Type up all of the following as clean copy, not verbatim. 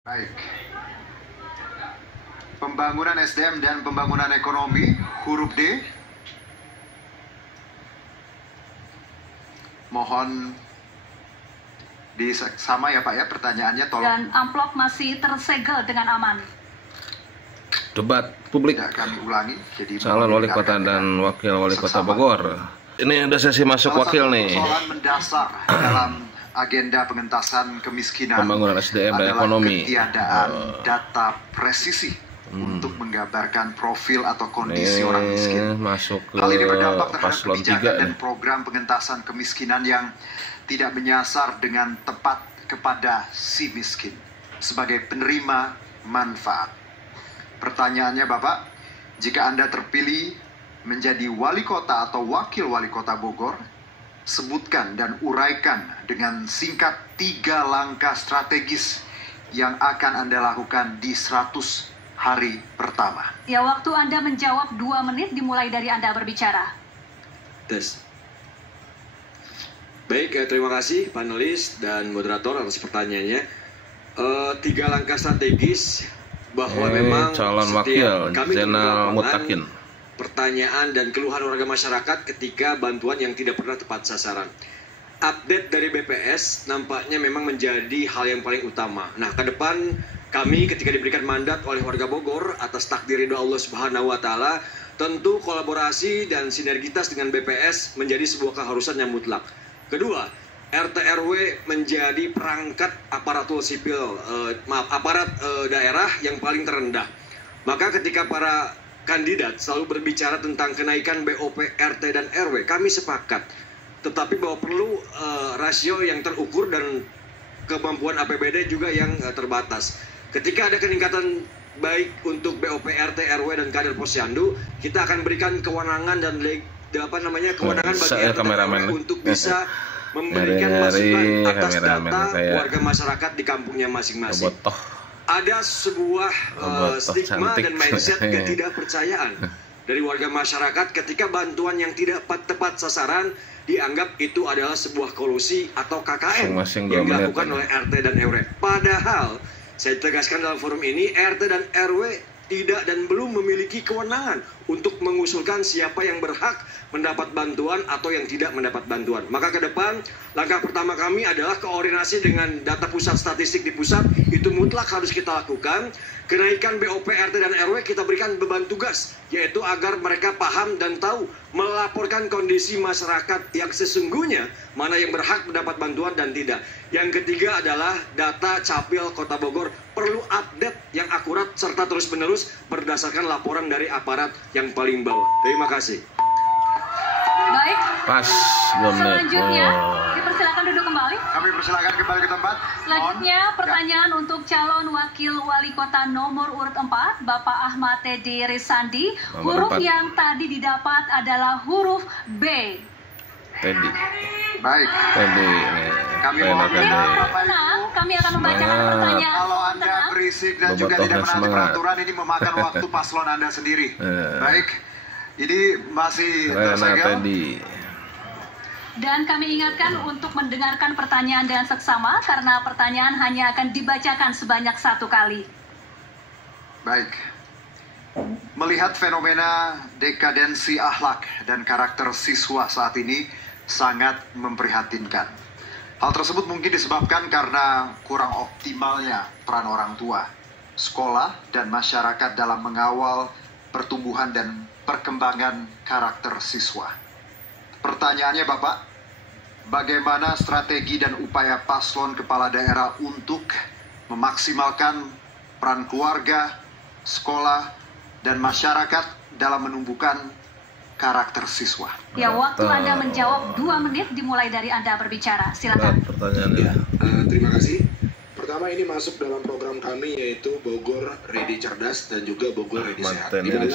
Baik. Pembangunan SDM dan pembangunan ekonomi, huruf D. Mohon sama ya Pak ya, pertanyaannya tolong. Dan amplop masih tersegel dengan aman. Debat publik. Tidak kami ulangi. Jadi calon wali kota dan wakil wali kota Bogor. Ini udah sesi masuk wakil nih. Persoalan mendasar dalam agenda pengentasan kemiskinan, pembangunan SDM dan ekonomi, ketiadaan data presisi untuk menggambarkan profil atau kondisi orang miskin. Masuk ke Hal ini berdampak terhadap paslon kebijakan 3 dan program pengentasan kemiskinan yang tidak menyasar dengan tepat kepada si miskin sebagai penerima manfaat. Pertanyaannya Bapak, jika Anda terpilih menjadi wali kota atau wakil wali kota Bogor, sebutkan dan uraikan dengan singkat 3 langkah strategis yang akan Anda lakukan di 100 hari pertama. Ya, waktu Anda menjawab 2 menit dimulai dari Anda berbicara. Tes. Baik, terima kasih panelis dan moderator atas pertanyaannya. 3 langkah strategis bahwa memang calon wakil kami Zainal Mutakin. Pertanyaan dan keluhan warga masyarakat ketika bantuan yang tidak pernah tepat sasaran. Update dari BPS nampaknya memang menjadi hal yang paling utama. Nah, ke depan kami ketika diberikan mandat oleh warga Bogor atas takdir ridho Allah Subhanahu wa taala, tentu kolaborasi dan sinergitas dengan BPS menjadi sebuah keharusan yang mutlak. Kedua, RT RW menjadi perangkat aparatur sipil, aparat daerah yang paling terendah. Maka ketika para kandidat selalu berbicara tentang kenaikan BOP RT dan RW, kami sepakat. Tetapi bahwa perlu rasio yang terukur dan kemampuan APBD juga yang terbatas. Ketika ada peningkatan baik untuk BOP RT RW dan kader posyandu, kita akan berikan kewenangan dan kewenangan bagi RT dan RW untuk bisa memberikan masukan atas data warga masyarakat di kampungnya masing-masing. Ada sebuah stigma dan mindset ketidakpercayaan dari warga masyarakat ketika bantuan yang tidak tepat sasaran dianggap itu adalah sebuah kolusi atau KKN yang dilakukan oleh RT dan RW. Padahal saya tegaskan dalam forum ini, RT dan RW tidak dan belum memiliki kewenangan untuk mengusulkan siapa yang berhak mendapat bantuan atau yang tidak mendapat bantuan. Maka ke depan, langkah pertama kami adalah koordinasi dengan data pusat statistik di pusat, itu mutlak harus kita lakukan. Kenaikan BOP RT dan RW kita berikan beban tugas, yaitu agar mereka paham dan tahu melaporkan kondisi masyarakat yang sesungguhnya, mana yang berhak mendapat bantuan dan tidak. Yang ketiga adalah data Capil Kota Bogor perlu update yang akurat serta terus-menerus berdasarkan laporan dari aparat yang paling bawah. Terima kasih. Baik. Pas, Selanjutnya, dipersilakan duduk kembali. Kami persilakan kembali ke tempat. Selanjutnya, pertanyaan untuk calon wakil wali kota nomor urut 4, Bapak Ahmad Teddy Risandi. Huruf yang tadi didapat adalah huruf B. Teddy. Baik. Teddy. Kami mohon kami akan membacakan pertanyaan. Kalau Anda berisik dan juga tidak menaati peraturan, ini memakan waktu paslon Anda sendiri. Baik, ini masih tersegel. Dan kami ingatkan untuk mendengarkan pertanyaan dengan seksama karena pertanyaan hanya akan dibacakan sebanyak 1 kali. Baik. Melihat fenomena dekadensi akhlak dan karakter siswa saat ini sangat memprihatinkan. Hal tersebut mungkin disebabkan karena kurang optimalnya peran orang tua, sekolah, dan masyarakat dalam mengawal pertumbuhan dan perkembangan karakter siswa. Pertanyaannya Bapak, bagaimana strategi dan upaya paslon kepala daerah untuk memaksimalkan peran keluarga, sekolah, dan masyarakat dalam menumbuhkan karakter siswa? Ya, waktu Anda menjawab 2 menit dimulai dari Anda berbicara. Silakan. Pertanyaannya. Terima kasih. Pertama, ini masuk dalam program kami yaitu Bogor Ready Cerdas dan juga Bogor Ready Sehat. Di mana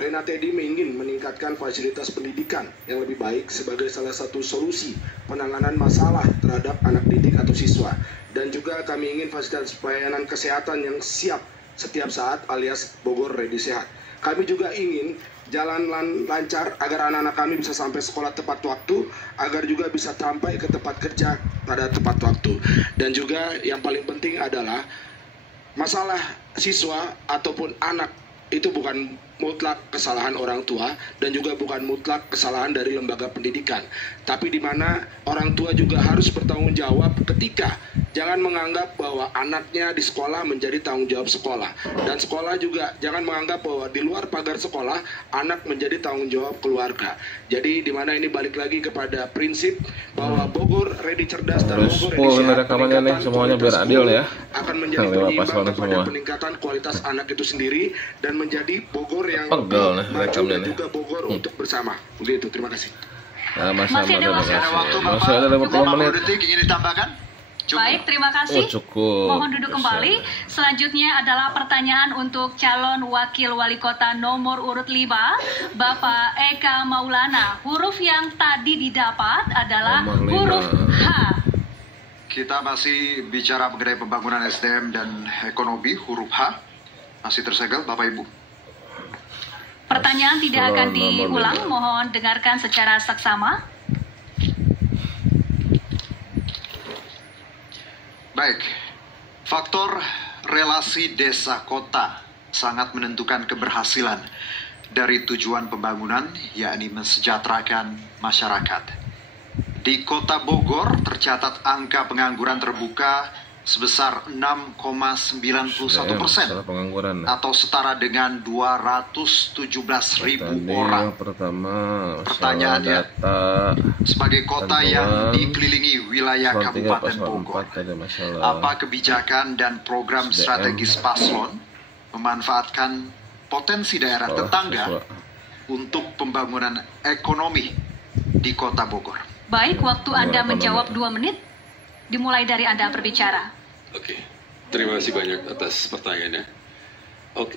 Rena Teddy ingin meningkatkan fasilitas pendidikan yang lebih baik sebagai salah satu solusi penanganan masalah terhadap anak didik atau siswa. Dan juga kami ingin fasilitas pelayanan kesehatan yang siap setiap saat alias Bogor Ready Sehat. Kami juga ingin jalan lancar agar anak-anak kami bisa sampai sekolah tepat waktu, agar juga bisa sampai ke tempat kerja pada tepat waktu. Dan juga yang paling penting adalah masalah siswa ataupun anak itu bukan mutlak kesalahan orang tua dan juga bukan mutlak kesalahan dari lembaga pendidikan, tapi di mana orang tua juga harus bertanggung jawab ketika jangan menganggap bahwa anaknya di sekolah menjadi tanggung jawab sekolah, dan sekolah juga jangan menganggap bahwa di luar pagar sekolah anak menjadi tanggung jawab keluarga. Jadi di mana ini balik lagi kepada prinsip bahwa Bogor Ready Cerdas dan Bogor Ready Sehat nih semuanya biar adil ya, akan menjadi penyeimbang kepada peningkatan kualitas anak itu sendiri dan menjadi Bogor yang maju dan juga Bogor untuk bersama. Begitu, terima kasih. Masih ada waktu, masih ada 50 menit. detik ingin ditambahkan? Cukup. Baik, terima kasih. Cukup. Mohon duduk kembali. Selanjutnya adalah pertanyaan untuk calon wakil wali kota nomor urut 5, Bapak Eka Maulana. Huruf yang tadi didapat adalah huruf H. Kita masih bicara mengenai pembangunan SDM dan ekonomi, huruf H. Masih tersegel, Bapak Ibu. Pertanyaan tidak akan diulang, mohon dengarkan secara seksama. Baik, faktor relasi desa-kota sangat menentukan keberhasilan dari tujuan pembangunan, yakni mensejahterakan masyarakat. Di Kota Bogor tercatat angka pengangguran terbuka sebesar 6,91% atau setara dengan 217.000 orang. Pertanyaannya, sebagai kota yang dikelilingi wilayah Kabupaten Bogor, apa kebijakan dan program strategis paslon memanfaatkan potensi daerah tetangga untuk pembangunan ekonomi di Kota Bogor? Baik, waktu Anda menjawab 2 menit. Dimulai dari Anda berbicara. Oke, terima kasih banyak atas pertanyaannya. Oke,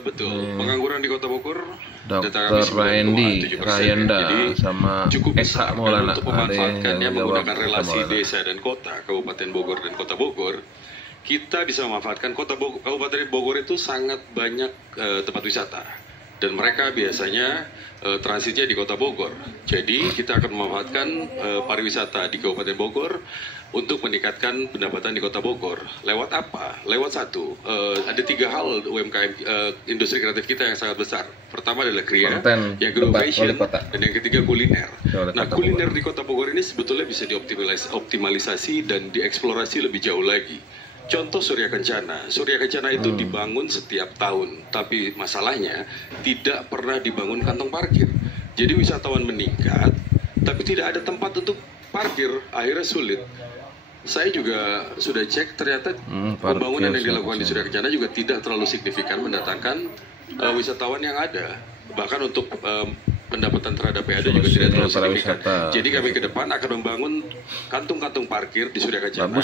betul. Pengangguran di Kota Bogor, data kami sebelum 7%. Jadi sama cukup besar. Dan untuk memanfaatkannya menggunakan relasi desa dan kota, Kabupaten Bogor dan Kota Bogor, kita bisa memanfaatkan Kabupaten Bogor itu sangat banyak tempat wisata. Dan mereka biasanya transitnya di Kota Bogor. Jadi kita akan memanfaatkan pariwisata di Kabupaten Bogor untuk meningkatkan pendapatan di Kota Bogor. Lewat apa? Lewat satu, ada 3 hal UMKM industri kreatif kita yang sangat besar. Pertama adalah Kria, yang kedua fashion, dan yang ketiga kuliner. Nah, kuliner di Kota Bogor ini sebetulnya bisa dioptimalisasi dan dieksplorasi lebih jauh lagi. Contoh Surya Kencana. Surya Kencana itu dibangun setiap tahun, tapi masalahnya tidak pernah dibangun kantong parkir. Jadi wisatawan meningkat, tapi tidak ada tempat untuk parkir, akhirnya sulit. Saya juga sudah cek, ternyata pembangunan yang dilakukan di Surya Kencana juga tidak terlalu signifikan mendatangkan wisatawan yang ada. Bahkan untuk pendapatan terhadap PAD juga tidak terlalu signifikan. Jadi kami ke depan akan membangun kantung-kantung parkir di Surya Kencana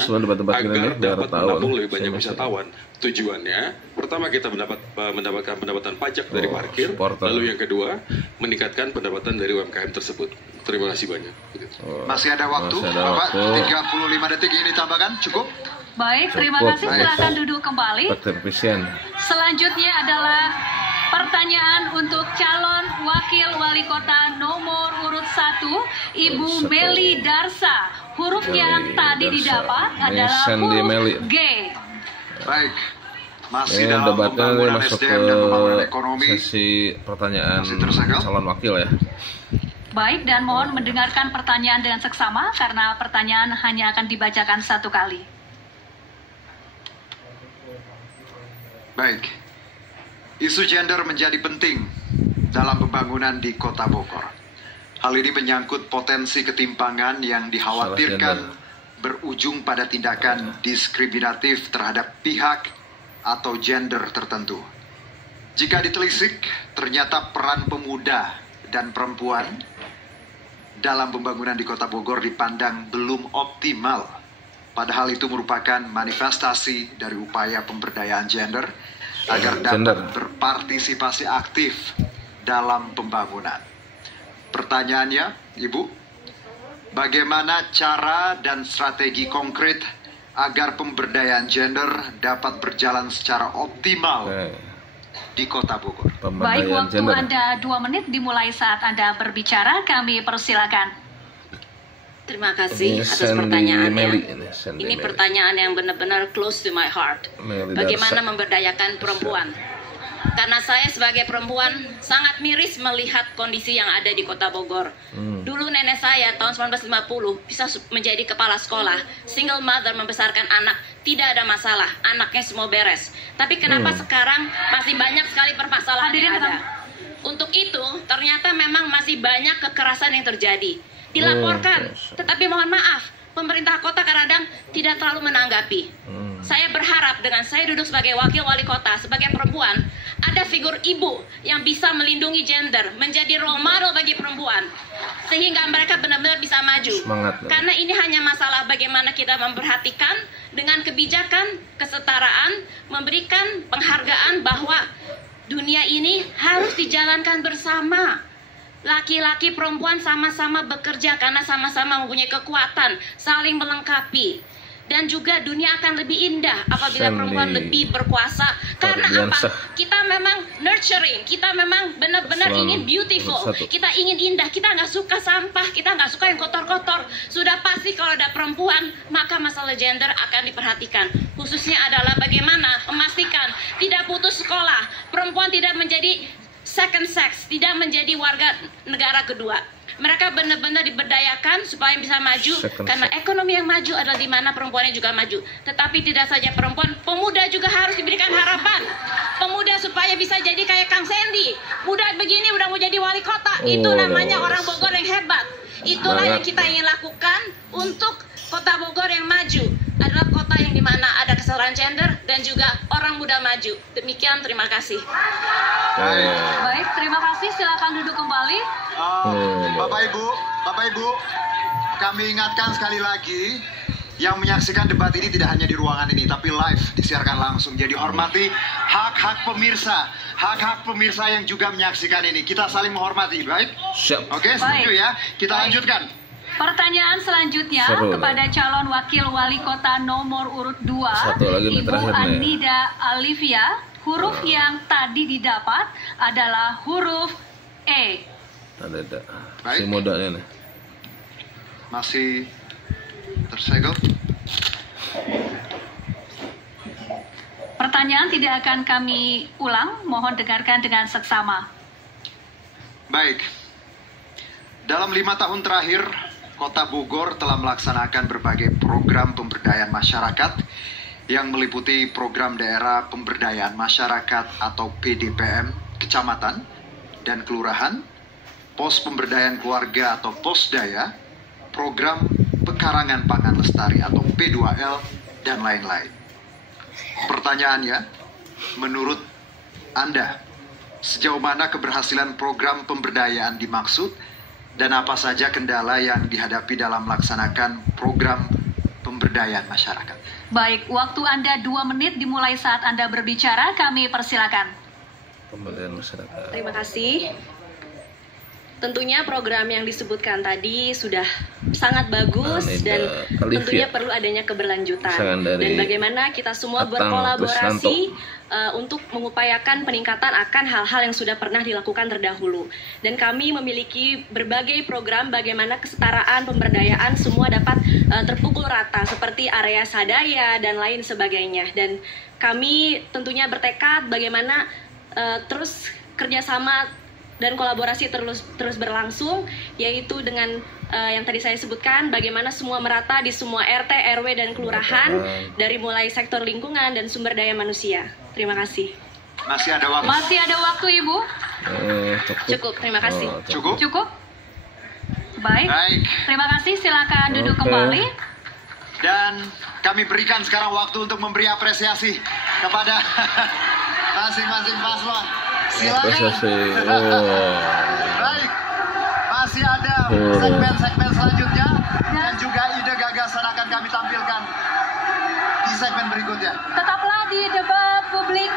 agar dapat menampung lebih banyak wisatawan. Tujuannya, pertama kita mendapatkan pendapatan pajak dari parkir, lalu yang kedua meningkatkan pendapatan dari UMKM tersebut. Terima kasih banyak. Masih ada waktu, Bapak. 35 detik ini ditambahkan, cukup? Baik, terima kasih. Silakan duduk kembali. Selanjutnya adalah pertanyaan untuk calon wakil wali kota nomor urut 1, Ibu Meli Darsa. Huruf yang tadi didapat adalah huruf G. Baik, masih dalam pembangunan SDM dan pembangunan ekonomi. Sesi pertanyaan calon wakil ya. Baik, dan mohon mendengarkan pertanyaan dengan seksama karena pertanyaan hanya akan dibacakan 1 kali. Baik, isu gender menjadi penting dalam pembangunan di Kota Bogor. Hal ini menyangkut potensi ketimpangan yang dikhawatirkan berujung pada tindakan diskriminatif terhadap pihak atau gender tertentu. Jika ditelisik, ternyata peran pemuda dan perempuan dalam pembangunan di Kota Bogor dipandang belum optimal. Padahal itu merupakan manifestasi dari upaya pemberdayaan gender agar dapat berpartisipasi aktif dalam pembangunan. Pertanyaannya, Ibu, bagaimana cara dan strategi konkret agar pemberdayaan gender dapat berjalan secara optimal di Kota Bogor? Baik, waktu Anda 2 menit dimulai saat Anda berbicara, kami persilakan. Terima kasih atas pertanyaannya. Ini pertanyaan yang benar-benar close to my heart. Bagaimana memberdayakan perempuan? Karena saya sebagai perempuan sangat miris melihat kondisi yang ada di Kota Bogor. Dulu nenek saya tahun 1950 bisa menjadi kepala sekolah, single mother membesarkan anak, tidak ada masalah, anaknya semua beres. Tapi kenapa sekarang masih banyak sekali permasalahan yang ada? Untuk itu ternyata memang masih banyak kekerasan yang terjadi. Dilaporkan, tetapi mohon maaf, pemerintah kota kadang tidak terlalu menanggapi. Saya berharap dengan saya duduk sebagai wakil wali kota, sebagai perempuan, ada figur ibu yang bisa melindungi gender, menjadi role model bagi perempuan, sehingga mereka benar-benar bisa maju. Karena ini hanya masalah bagaimana kita memperhatikan dengan kebijakan, kesetaraan, memberikan penghargaan bahwa dunia ini harus dijalankan bersama. Laki-laki perempuan sama-sama bekerja karena sama-sama mempunyai kekuatan, saling melengkapi. Dan juga dunia akan lebih indah apabila perempuan lebih berkuasa. Karena apa? Kita memang nurturing, kita memang benar-benar ingin beautiful, kita ingin indah, kita nggak suka sampah, kita nggak suka yang kotor-kotor. Sudah pasti kalau ada perempuan, maka masalah gender akan diperhatikan. Khususnya adalah bagaimana memastikan tidak putus sekolah, perempuan tidak menjadi second sex, tidak menjadi warga negara kedua. Mereka benar-benar diberdayakan supaya bisa maju, karena ekonomi yang maju adalah di mana perempuannya juga maju. Tetapi tidak saja perempuan, pemuda juga harus diberikan harapan. Pemuda supaya bisa jadi kayak Kang Sandy, muda begini udah mau jadi wali kota. Itu namanya orang Bogor yang hebat. Itulah yang kita ingin lakukan untuk Kota Bogor yang maju. Adalah kota yang dimana ada kesetaraan gender dan juga orang muda maju. Demikian, terima kasih. Baik, terima kasih. Silakan duduk kembali. Bapak Ibu, kami ingatkan sekali lagi, yang menyaksikan debat ini tidak hanya di ruangan ini, tapi live disiarkan langsung. Jadi hormati hak-hak pemirsa yang juga menyaksikan ini. Kita saling menghormati, baik? Oke, setuju ya. Kita lanjutkan. Pertanyaan selanjutnya kepada calon wakil wali kota nomor urut 2, Ibu Anida Alivia. Huruf yang tadi didapat adalah huruf E. Ada. Si mudanya nih. Masih tersegel. Pertanyaan tidak akan kami ulang, mohon dengarkan dengan seksama. Baik. Dalam 5 tahun terakhir, Kota Bogor telah melaksanakan berbagai program pemberdayaan masyarakat yang meliputi program daerah pemberdayaan masyarakat atau PDPM, kecamatan dan kelurahan, pos pemberdayaan keluarga atau posdaya, program pekarangan pangan lestari atau P2L, dan lain-lain. Pertanyaannya, menurut Anda, sejauh mana keberhasilan program pemberdayaan dimaksud dan apa saja kendala yang dihadapi dalam melaksanakan program pemberdayaan masyarakat? Baik, waktu Anda 2 menit dimulai saat Anda berbicara, kami persilakan. Pemberdayaan masyarakat. Terima kasih. Tentunya program yang disebutkan tadi sudah sangat bagus dan tentunya perlu adanya keberlanjutan. Dan bagaimana kita semua berkolaborasi untuk mengupayakan peningkatan akan hal-hal yang sudah pernah dilakukan terdahulu. Dan kami memiliki berbagai program bagaimana kesetaraan pemberdayaan semua dapat terpukul rata seperti area sadaya dan lain sebagainya. Dan kami tentunya bertekad bagaimana terus kerjasama dan kolaborasi terus berlangsung, yaitu dengan yang tadi saya sebutkan, bagaimana semua merata di semua RT, RW, dan kelurahan, dari mulai sektor lingkungan dan sumber daya manusia. Terima kasih. Masih ada waktu? Masih ada waktu, Ibu? Cukup, terima kasih. Cukup? Baik. Terima kasih, silakan duduk kembali. Dan kami berikan sekarang waktu untuk memberi apresiasi kepada masing-masing paslon. Silakan. Baik, masih ada segmen-segmen selanjutnya dan juga ide gagasan akan kami tampilkan di segmen berikutnya. Tetaplah di debat publik